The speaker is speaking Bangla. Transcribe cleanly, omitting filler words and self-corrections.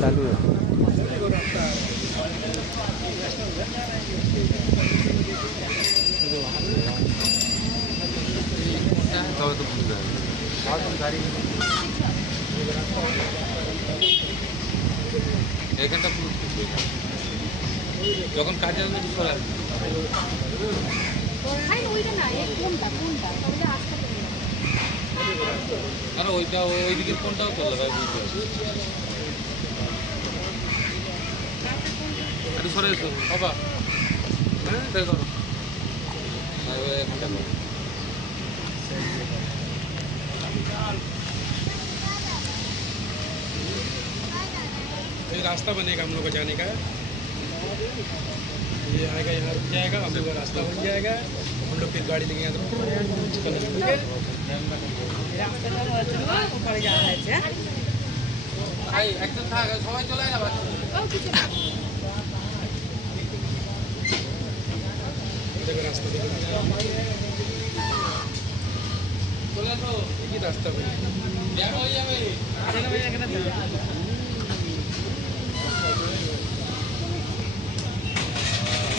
चालू है। এখানটা যখন কাজে আসবে সরে আসবে। আরে ওইটা ওইদিকে কোনটাও করলে ভাই বুঝতে একটু সরে এসো বাবা। হ্যাঁ তাই করো এখানটা করো। ये रास्ता बनेगा हम लोग को जाने का। ये आएगा यहाँ रुक जाएगा, हम लोग का रास्ता बन जाएगा, हम लोग फिर गाड़ी लेके यहाँ একজন থাক সবাই চলে না বাচ্চা रास्ता চলে আসো एक ही रास्ता बनेगा। হয়ে যাবে।